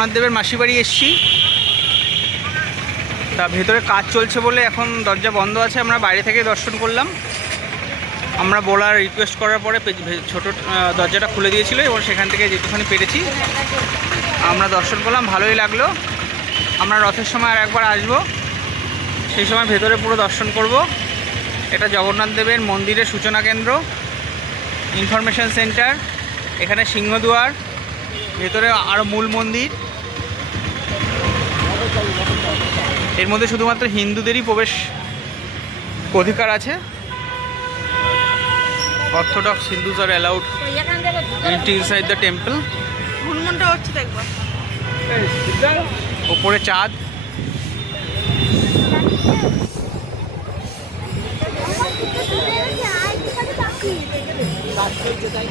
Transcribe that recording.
জগন্নাথ দেবের মাসি বাড়ি এসেছি। তা ভেতরে কাজ চলছে বলে এখন দরজা বন্ধ আছে, আমরা বাইরে থেকে দর্শন করলাম। আমরা বলার রিকোয়েস্ট করার পরে ছোট দরজাটা খুলে দিয়েছিল এবং সেখান থেকে যেটুখানি পেরেছি আমরা দর্শন করলাম, ভালোই লাগলো। আমরা রথের সময় আর একবার আসবো, সেই সময় ভেতরে পুরো দর্শন করব। এটা জগন্নাথ দেবের মন্দিরের সূচনা কেন্দ্র, ইনফরমেশন সেন্টার, এখানে সিংহদুয়ার, ভেতরে আরও মূল মন্দির। এর মধ্যে শুধুমাত্র হিন্দুদেরই প্রবেশ অধিকার আছে। Orthodox Hindus R allowed entry inside the temple. ওপরে চাঁদ, কাজ করছে তাই